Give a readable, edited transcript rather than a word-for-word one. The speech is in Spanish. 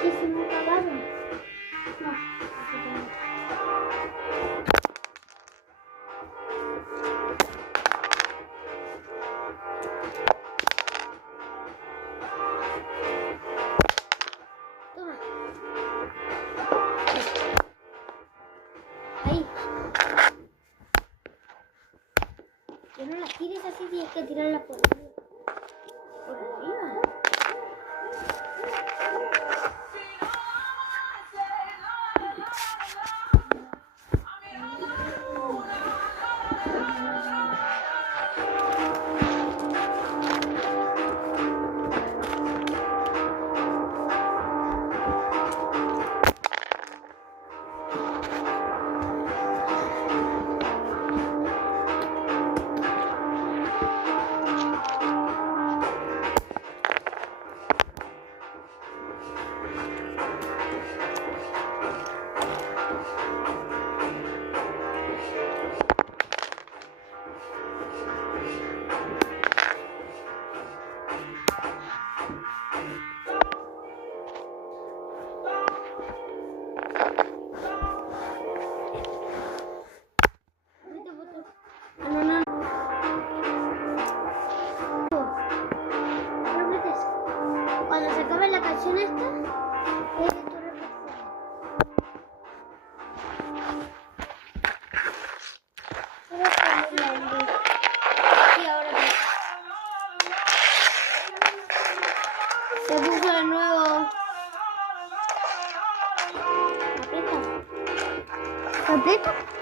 ¿Y si me acabaron? No. Toma. Ahí. Que no las tires así, tienes que tirarlas por arriba. Por arriba. Cuando se acabe la canción esta, es tu reflexión. Y ahora se puso de nuevo. Aprieta. Aprieta.